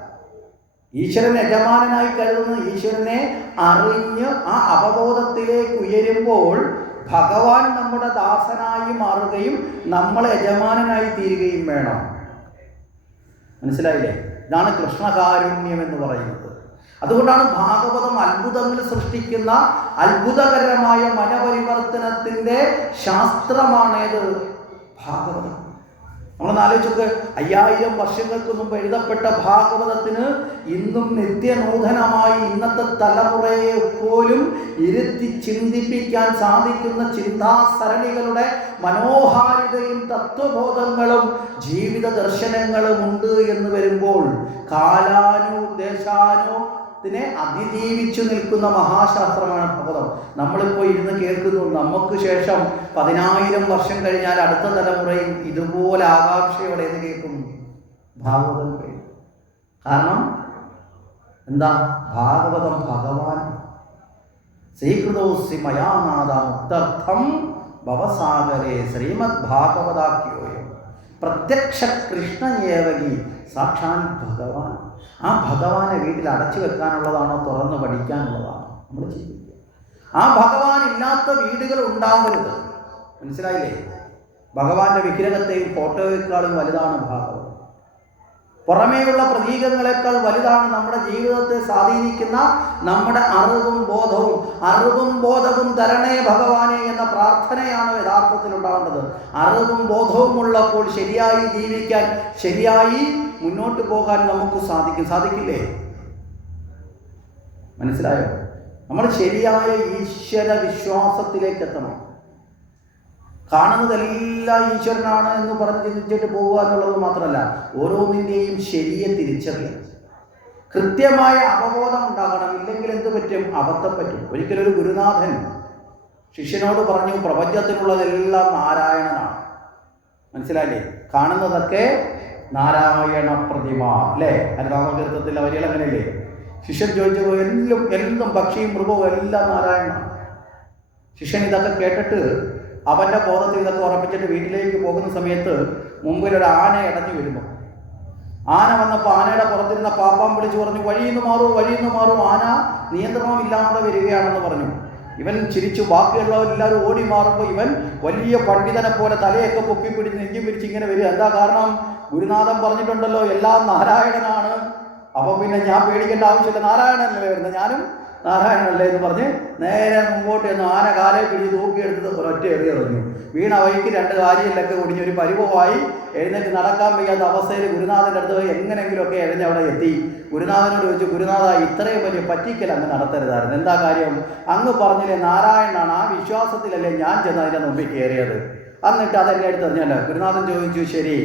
ഈശ്വരൻ യജമാനനായി കരുതുന്ന ഈശ്വരനെ അറിഞ്ഞ് ആ അവബോധത്തിലേക്ക് ഉയരുമ്പോൾ ഭഗവാൻ നമ്മുടെ ദാസനായി മാറുകയും നമ്മൾ യജമാനനായി തീരുകയും വേണം. മനസ്സിലായില്ലേ? ഇതാണ് കൃഷ്ണകാരുണ്യം എന്ന് പറയുന്നത്. അതുകൊണ്ടാണ് ഭാഗവതം അത്ഭുതങ്ങൾ സൃഷ്ടിക്കുന്ന അത്ഭുതകരമായ മനപരിവർത്തനത്തിന്റെ ശാസ്ത്രമാണേത്. ഭാഗവതം. നമ്മളൊന്ന് ആലോചിച്ചത് അയ്യായിരം വർഷങ്ങൾക്ക് മുമ്പ് എഴുതപ്പെട്ട ഭാഗവതത്തിന് ഇന്നും നിത്യനൂതനമായി ഇന്നത്തെ തലമുറയെ പോലും ഇരുത്തി ചിന്തിപ്പിക്കാൻ സാധിക്കുന്ന ചിന്താസരണികളുടെ മനോഹാരിതയും തത്വബോധങ്ങളും ജീവിത ദർശനങ്ങളും ഉണ്ട് എന്ന് വരുമ്പോൾ കാലാനു ദേശാനു ത്തിനെ അതിജീവിച്ചു നിൽക്കുന്ന മഹാശാസ്ത്രമാണ് ഭഗവതം. നമ്മളിപ്പോൾ ഇരുന്ന് കേൾക്കുന്നു നമുക്ക് ശേഷം പതിനായിരം വർഷം കഴിഞ്ഞാൽ അടുത്ത തലമുറയും ഇതുപോലെ ആകാംക്ഷയോടെ ഇത് കേൾക്കും ഭാഗവതം കേൾക്കും കാരണം എന്താ? ഭാഗവതം ഭഗവാൻ. ശ്രീകൃതോസി മയാനാഥ മുക്തർത്ഥം ഭവസാഗരേ ശ്രീമദ് ഭാഗവതാഖ്യോയം പ്രത്യക്ഷ കൃഷ്ണയേവകി സാക്ഷാൽ ഭഗവാൻ. ആ ഭഗവാനെ വീട്ടിൽ അടച്ചു വെക്കാനുള്ളതാണോ തുറന്ന് പഠിക്കാനുള്ളതാണോ? നമ്മൾ ചിന്തിക്കുക. ആ ഭഗവാൻ ഇല്ലാത്ത വീടുകൾ ഉണ്ടാവരുത്. മനസ്സിലായില്ലേ? ഭഗവാന്റെ വിഗ്രഹത്തെയും ഫോട്ടോയേക്കാളും വലുതാണ് ഭാഗവതം പുറമേയുള്ള പ്രതീകങ്ങളെക്കാൾ വലുതാണ് നമ്മുടെ ജീവിതത്തെ സ്വാധീനിക്കുന്ന നമ്മുടെ അറിവും ബോധവും. അറിവും ബോധവും തരണേ ഭഗവാനെ എന്ന പ്രാർത്ഥനയാണ് യഥാർത്ഥത്തിൽ ഉണ്ടാവേണ്ടത്. അറിവും ബോധവും ഉള്ളപ്പോൾ ശരിയായി ജീവിക്കാൻ ശരിയായി മുന്നോട്ട് പോകാൻ നമുക്ക് സാധിക്കും. സാധിക്കില്ലേ? മനസ്സിലായോ? നമ്മൾ ശരിയായ ഈശ്വര വിശ്വാസത്തിലേക്ക് എത്തണം. കാണുന്നതെല്ലാം ഈശ്വരനാണ് എന്ന് പറഞ്ഞ് ചിന്തിച്ചിട്ട് പോവുക എന്നുള്ളത് മാത്രമല്ല ഓരോന്നിന്റെയും ശരിയെ തിരിച്ചറിയണം കൃത്യമായ അവബോധം ഉണ്ടാകണം. ഇല്ലെങ്കിൽ എന്ത് പറ്റും? അബദ്ധം പറ്റും. ഒരിക്കലും ഒരു ഗുരുനാഥൻ ശിഷ്യനോട് പറഞ്ഞു പ്രപഞ്ചത്തിലുള്ളതെല്ലാം നാരായണനാണ്. മനസ്സിലായില്ലേ? കാണുന്നതൊക്കെ നാരായണ പ്രതിമ അല്ലേ? ഹരിനാമകീർത്തത്തിൽ അവരിൽ അങ്ങനെയല്ലേ? ശിഷ്യൻ ചോദിച്ചത് എല്ലാം എല്ലാം പക്ഷിയും മൃഗവും എല്ലാം നാരായണ ശിഷ്യൻ ഇതൊക്കെ കേട്ടിട്ട് അവന്റെ ബോധത്തിൽ ഇതൊക്കെ ഉറപ്പിച്ചിട്ട് വീട്ടിലേക്ക് പോകുന്ന സമയത്ത് മുമ്പിൽ ഒരു ആന ഇടഞ്ഞു വരുമ്പോൾ ആന വന്നപ്പോൾ ആനയുടെ പുറത്തിരുന്ന പാപ്പാൻ വിളിച്ചു പറഞ്ഞു വഴിയിന്ന് മാറൂ വഴിയിന്ന് മാറൂ. ആന നിയന്ത്രണമില്ലാതെ വരികയാണെന്ന് പറഞ്ഞു. ഇവൻ ചിരിച്ചു ബാക്കിയുള്ളവരെല്ലാവരും ഓടി മാറുമ്പോൾ ഇവൻ വലിയ പണ്ഡിതനെ പോലെ തലയൊക്കെ പൊക്കി പിടിച്ച് നെഞ്ചും പിടിച്ച് ഇങ്ങനെ വരിക. എന്താ കാരണം? ഗുരുനാഥൻ പറഞ്ഞിട്ടുണ്ടല്ലോ എല്ലാം നാരായണനാണ്. അപ്പോൾ പിന്നെ ഞാൻ പേടിക്കേണ്ട ആവശ്യമില്ല. നാരായണനല്ലേ വരുന്നത്? ഞാനും നാരായണനല്ലേ എന്ന് പറഞ്ഞ് നേരെ മുമ്പോട്ട് ചെന്ന് ആന കാലേ പിടിച്ച് തൂക്കിയെടുത്തത് ഒരൊറ്റ എറി എറിഞ്ഞു വീണ വഴിക്ക് രണ്ട് കാര്യങ്ങളിലൊക്കെ ഒടിഞ്ഞ് ഒരു പരിവമായി എഴുന്നേറ്റ് നടക്കാൻ വയ്യാത്ത അവസ്ഥയിൽ ഗുരുനാഥന്റെ അടുത്ത് പോയി എങ്ങനെയെങ്കിലുമൊക്കെ എഴുതി അവിടെ എത്തി. ഗുരുനാഥനോട് ചോദിച്ചു ഗുരുനാഥ ഇത്രയും വലിയ പറ്റിക്കൽ അങ്ങ് നടത്തരുതായിരുന്നു. എന്താ കാര്യം? അങ്ങ് പറഞ്ഞില്ലേ നാരായണനാണ് ആ വിശ്വാസത്തിലല്ലേ ഞാൻ ചെന്ന് അതിന്റെ മുമ്പിൽ കയറിയത് എന്നിട്ട് അതെന്റെ അടുത്ത് അറിഞ്ഞല്ലോ ഗുരുനാഥൻ ചോദിച്ചു ശരി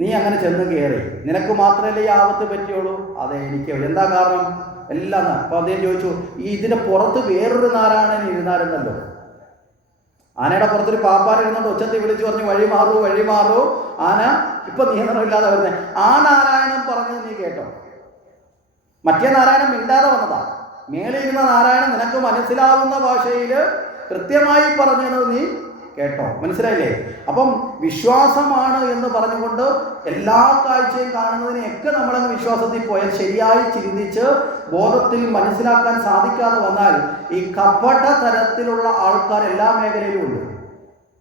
നീ അങ്ങനെ ചെന്ന് കയറി നിനക്ക് മാത്രമല്ലേ ഈ ആപത്ത് പറ്റിയുള്ളൂ? അതെ എനിക്ക് എന്താ കാരണം? എല്ലാം അപ്പോൾ അദ്ദേഹം ചോദിച്ചു ഈ ഇതിന്റെ പുറത്ത് വേറൊരു നാരായണൻ ഇരുന്നാരുന്നല്ലോ? ആനയുടെ പുറത്തൊരു പാപ്പാൻ ഇരുന്നുകൊണ്ട് ഉച്ചത്തിൽ വിളിച്ചു പറഞ്ഞു വഴി മാറൂ വഴി മാറൂ. ആന ഇപ്പൊ നിയന്ത്രണമില്ലാതെ വരുന്നത് ആ നാരായണൻ പറഞ്ഞത് നീ കേട്ടോ. മറ്റേ നാരായണൻ മിണ്ടാതെ വന്നതാ. മേളിരുന്ന നാരായണൻ നിനക്ക് മനസ്സിലാവുന്ന ഭാഷയിൽ കൃത്യമായി പറഞ്ഞത് നീ കേട്ടോ? മനസ്സിലായില്ലേ? അപ്പം വിശ്വാസമാണ് എന്ന് പറഞ്ഞുകൊണ്ട് എല്ലാ കാഴ്ചയും കാണുന്നതിനെയൊക്കെ നമ്മളങ്ങ് വിശ്വാസത്തിൽ പോയാൽ ശരിയായി ചിന്തിച്ച് ബോധത്തിൽ മനസ്സിലാക്കാൻ സാധിക്കാതെ വന്നാൽ ഈ കപട തരത്തിലുള്ള ആൾക്കാർ എല്ലാ മേഖലയിലും ഉണ്ട്.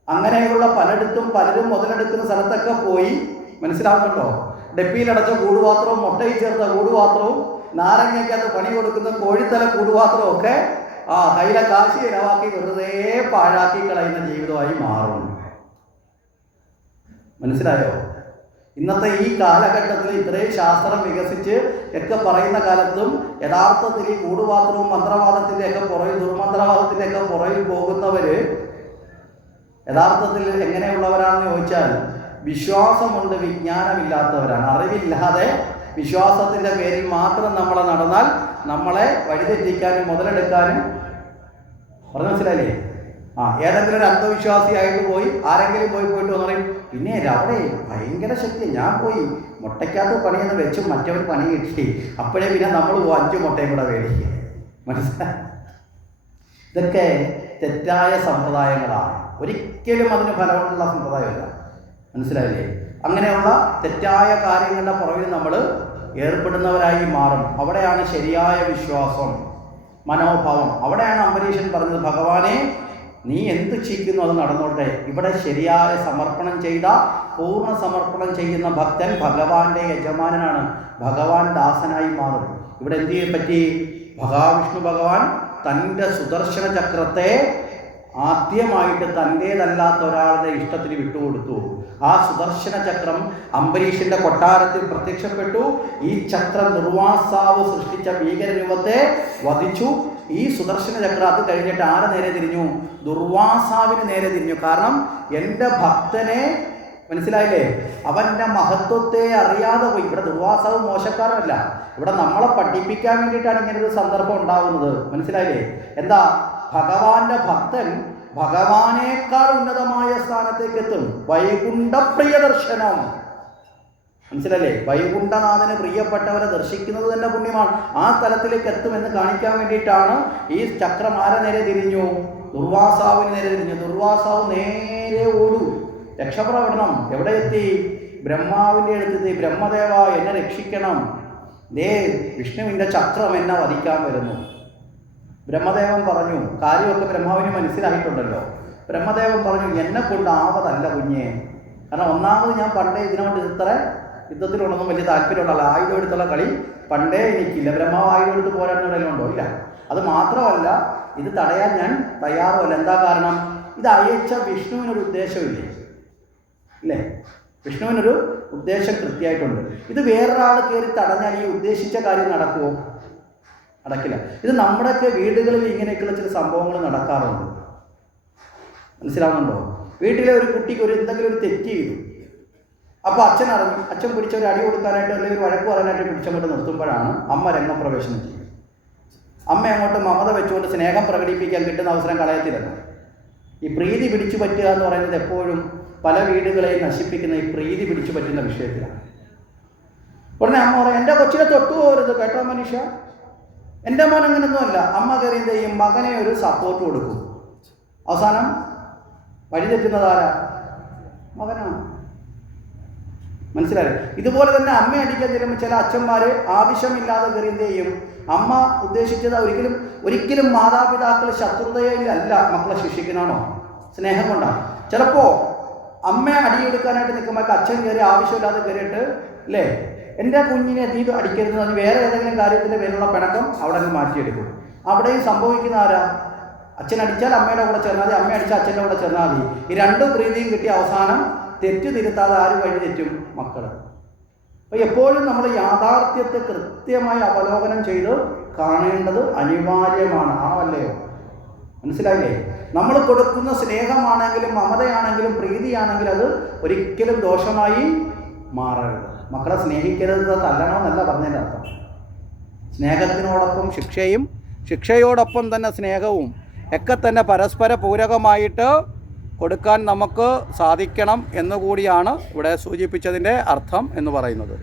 അങ്ങനെയുള്ള പലയിടത്തും പലരും മുതലെടുക്കുന്ന സ്ഥലത്തൊക്കെ പോയി മനസ്സിലാക്കണ്ടോ ഡെപ്പിയിലടച്ച കൂടുപാത്രവും മുട്ടയിൽ ചേർത്ത കൂടുപാത്രവും നാരങ്ങയ്ക്കകത്ത് പണി കൊടുക്കുന്ന കോഴിത്തല കൂടുപാത്രവും ഒക്കെ ആ കയ്യിലെ കാശി ഇരവാക്കി വെറുതെ പാഴാക്കി കളയുന്ന ജീവിതമായി മാറും. മനസ്സിലായോ? ഇന്നത്തെ ഈ കാലഘട്ടത്തിൽ ഇത്രയും ശാസ്ത്രം വികസിച്ച് ഒക്കെ പറയുന്ന കാലത്തും യഥാർത്ഥത്തിൽ ഈ കൂടുപാത്രവും മന്ത്രവാദത്തിന്റെ ഒക്കെ പുറകിൽ ദുർമന്ത്രവാദത്തിന്റെ ഒക്കെ പുറകിൽ പോകുന്നവര് യഥാർത്ഥത്തിൽ എങ്ങനെയുള്ളവരാണെന്ന് ചോദിച്ചാൽ വിശ്വാസമുണ്ട് വിജ്ഞാനമില്ലാത്തവരാണ്. അറിവില്ലാതെ വിശ്വാസത്തിന്റെ പേരിൽ മാത്രം നമ്മളെ നടന്നാൽ നമ്മളെ വഴിതെറ്റിക്കാനും മുതലെടുക്കാനും പറഞ്ഞു മനസ്സിലായില്ലേ? ആ ഏതെങ്കിലും ഒരു അന്ധവിശ്വാസിയായിട്ട് പോയി ആരെങ്കിലും പോയി പോയിട്ട് വന്ന് പറയും പിന്നെ അവിടെ ഭയങ്കര ശക്തി ഞാൻ പോയി മുട്ടയ്ക്കകത്ത് പണിയെന്ന് വെച്ച് മറ്റവർ പണി കിട്ടി. അപ്പോഴേ പിന്നെ നമ്മൾ പോകും അഞ്ച് മുട്ടയും കൂടെ മേടിക്കുക. മനസ്സിലായി ഇതൊക്കെ തെറ്റായ സമ്പ്രദായങ്ങളാണ്. ഒരിക്കലും അതിന് ഫലമുള്ള സമ്പ്രദായമല്ല. മനസ്സിലായില്ലേ? അങ്ങനെയുള്ള തെറ്റായ കാര്യങ്ങളുടെ പുറകിൽ നമ്മൾ ഏർപ്പെടുന്നവരായി മാറും. അവിടെയാണ് ശരിയായ വിശ്വാസം. മനോഭാവം. അവിടെയാണ് അംബരീഷൻ പറഞ്ഞത് ഭഗവാനെ നീ എന്ത് ചെയ്യിക്കുന്നു അത് നടന്നോട്ടെ. ഇവിടെ ശരിയായ സമർപ്പണം ചെയ്ത പൂർണ സമർപ്പണം ചെയ്യുന്ന ഭക്തൻ ഭഗവാന്റെ യജമാനനാണ്. ഭഗവാൻ ദാസനായി മാറും. ഇവിടെ എന്ത് ചെയ്യാൻ പറ്റി? മഹാവിഷ്ണു ഭഗവാൻ തന്റെ സുദർശന ചക്രത്തെ ആദ്യമായിട്ട് തന്റേതല്ലാത്ത ഒരാളുടെ ഇഷ്ടത്തിന് വിട്ടുകൊടുത്തു. ആ സുദർശന ചക്രം അംബരീഷിന്റെ കൊട്ടാരത്തിൽ പ്രത്യക്ഷപ്പെട്ടു. ഈ ചക്രം നിർവാസാവ് സൃഷ്ടിച്ച ഭീകരരൂപത്തെ വധിച്ചു. ഈ സുദർശന ചക്ര അത് കഴിഞ്ഞിട്ട് ആരെ നേരെ തിരിഞ്ഞു? ദുർവാസാവിന് നേരെ തിരിഞ്ഞു. കാരണം എന്റെ ഭക്തനെ മനസ്സിലായില്ലേ? അവന്റെ മഹത്വത്തെ അറിയാതെ പോയി. ഇവിടെ ദുർവാസാവ് മോശക്കാരനല്ല. ഇവിടെ നമ്മളെ പഠിപ്പിക്കാൻ വേണ്ടിയിട്ടാണ് ഇങ്ങനെ ഒരു സന്ദർഭം ഉണ്ടാകുന്നത് മനസ്സിലായില്ലേ? എന്താ? ഭഗവാന്റെ ഭക്തൻ ഭഗവാനേക്കാൾ ഉന്നതമായ സ്ഥാനത്തേക്ക് എത്തും വൈകുണ്ഠ പ്രിയദർശനം മനസ്സിലല്ലേ? വൈകുണ്ഠനാഥന് പ്രിയപ്പെട്ടവരെ ദർശിക്കുന്നത് തന്നെ പുണ്യമാണ്. ആ തലത്തിലേക്ക് എത്തുമെന്ന് കാണിക്കാൻ വേണ്ടിയിട്ടാണ് ഈ ചക്രം നേരെ തിരിഞ്ഞു. ദുർവാസാവിന് നേരെ തിരിഞ്ഞു. ദുർവാസാവ് നേരെ ഓടു. രക്ഷപ്പെടണം. എവിടെ എത്തി? ബ്രഹ്മാവിന്റെ അടുത്തെത്തി. ബ്രഹ്മദേവ എന്നെ രക്ഷിക്കണം. ദേ വിഷ്ണുവിന്റെ ചക്രം എന്നെ വധിക്കാൻ വരുന്നു. ബ്രഹ്മദേവൻ പറഞ്ഞു കാര്യമൊക്കെ ബ്രഹ്മാവിന് മനസ്സിലായിട്ടുണ്ടല്ലോ. ബ്രഹ്മദേവൻ പറഞ്ഞു എന്നെ കൊണ്ടാവതല്ല കുഞ്ഞെ. കാരണം ഒന്നാമത് ഞാൻ പണ്ടേ ഇതിനോട് ഇത്ര യുദ്ധത്തിലുണ്ടെന്നും വലിയ താല്പര്യമുള്ള ആയുധം എടുത്തുള്ള കളി പണ്ടേ എനിക്കില്ല. ബ്രഹ്മാവ് ആയുധം എടുത്ത് പോരാടുന്നുണ്ടോ ഇല്ല. അത് മാത്രമല്ല ഇത് തടയാൻ ഞാൻ തയ്യാറുമല്ല. എന്താ കാരണം? ഇത് അയച്ച വിഷ്ണുവിനൊരു ഉദ്ദേശമില്ലേ ഇല്ലേ? വിഷ്ണുവിനൊരു ഉദ്ദേശം കൃത്യമായിട്ടുണ്ട്. ഇത് വേറൊരാൾ കയറി തടഞ്ഞാൽ ഈ ഉദ്ദേശിച്ച കാര്യം നടക്കുമോ നടക്കില്ല ഇത് നമ്മുടെയൊക്കെ വീടുകളിൽ ഇങ്ങനെയൊക്കെയുള്ള ചില സംഭവങ്ങൾ നടക്കാറുണ്ട്. മനസ്സിലാവുന്നുണ്ടോ? വീട്ടിലെ ഒരു കുട്ടിക്ക് ഒരു എന്തെങ്കിലും ഒരു തെറ്റ് ചെയ്തു. അപ്പോൾ അച്ഛൻ അറിഞ്ഞു അച്ഛൻ പിടിച്ച ഒരു അടി കൊടുക്കാനായിട്ട് അല്ലെങ്കിൽ ഒരു വഴക്ക് പറയാനായിട്ട് പിടിച്ചങ്ങോട്ട് നിർത്തുമ്പോഴാണ് അമ്മ രംഗപ്രവേശനം ചെയ്യുന്നത് അമ്മ അങ്ങോട്ട് മമത വെച്ചുകൊണ്ട് സ്നേഹം പ്രകടിപ്പിക്കാൻ കിട്ടുന്ന അവസരം കളയത്തില്ല. ഈ പ്രീതി പിടിച്ചു പറ്റുക എന്ന് പറയുന്നത് എപ്പോഴും പല വീടുകളെയും നശിപ്പിക്കുന്ന ഈ പ്രീതി പിടിച്ചു പറ്റുന്ന വിഷയത്തിലാണ്. ഉടനെ അമ്മ പറയാം എന്റെ കൊച്ചിനെ തൊട്ടു പോകരുത് കേട്ടോ മനുഷ്യ. എന്റെ മോൻ അങ്ങനൊന്നും അല്ല. അമ്മ കയറി ചെയ്യും മകനെ ഒരു സപ്പോർട്ട് കൊടുക്കും. അവസാനം വഴി തെറ്റുന്നത് ആരാ? മകനാണ്. മനസ്സിലായി? ഇതുപോലെ തന്നെ അമ്മ അടിക്കാൻ ചില അച്ഛന്മാർ ആവശ്യമില്ലാതെ കയറി അമ്മ ഉദ്ദേശിച്ചത് ഒരിക്കലും ഒരിക്കലും മാതാപിതാക്കൾ ശത്രുതയിലല്ല മക്കളെ ശിക്ഷിക്കണമോ സ്നേഹം കൊണ്ടാണ് ചിലപ്പോൾ അമ്മ അടിയെടുക്കാനായിട്ട് നിൽക്കുമ്പോൾ അച്ഛൻ കയറി ആവശ്യമില്ലാതെ കയറിയിട്ട് അല്ലേ എന്റെ കുഞ്ഞിനെ നീ അടിക്കരുത് എന്ന് വേറെ ഏതെങ്കിലും കാര്യത്തിന്റെ പേരിലുള്ള പിണക്കം അവിടെ നിന്ന് മാറ്റിയെടുക്കും. അവിടെയും സംഭവിക്കുന്ന ആരാ? അച്ഛൻ അടിച്ചാൽ അമ്മയുടെ കൂടെ ചേർന്നാൽ മതി. അമ്മ അടിച്ചാൽ അച്ഛന്റെ കൂടെ ചേർന്നാൽ മതി. ഈ രണ്ട് പ്രീതിയും കിട്ടിയ അവസാനം തെറ്റ് തിരുത്താതെ ആരും വഴി തെറ്റും മക്കൾ അപ്പോൾ എപ്പോഴും നമ്മൾ യാഥാർത്ഥ്യത്തെ കൃത്യമായി അവലോകനം ചെയ്ത് കാണേണ്ടത് അനിവാര്യമാണ്. ആ അല്ലയോ മനസ്സിലായില്ലേ? നമ്മൾ കൊടുക്കുന്ന സ്നേഹമാണെങ്കിലും മമതയാണെങ്കിലും പ്രീതിയാണെങ്കിലും അത് ഒരിക്കലും ദോഷമായി മാറരുത്. മക്കളെ സ്നേഹിക്കരുത് തല്ലണമെന്നല്ല പറഞ്ഞതിന്റെ അർത്ഥം. സ്നേഹത്തിനോടൊപ്പം ശിക്ഷയും ശിക്ഷയോടൊപ്പം തന്നെ സ്നേഹവും ഒക്കെ തന്നെ പരസ്പര പൂരകമായിട്ട് കൊടുക്കാൻ നമുക്ക് സാധിക്കണം എന്നുകൂടിയാണ് ഇവിടെ സൂചിപ്പിച്ചതിന്റെ അർത്ഥം എന്ന് പറയുന്നത്.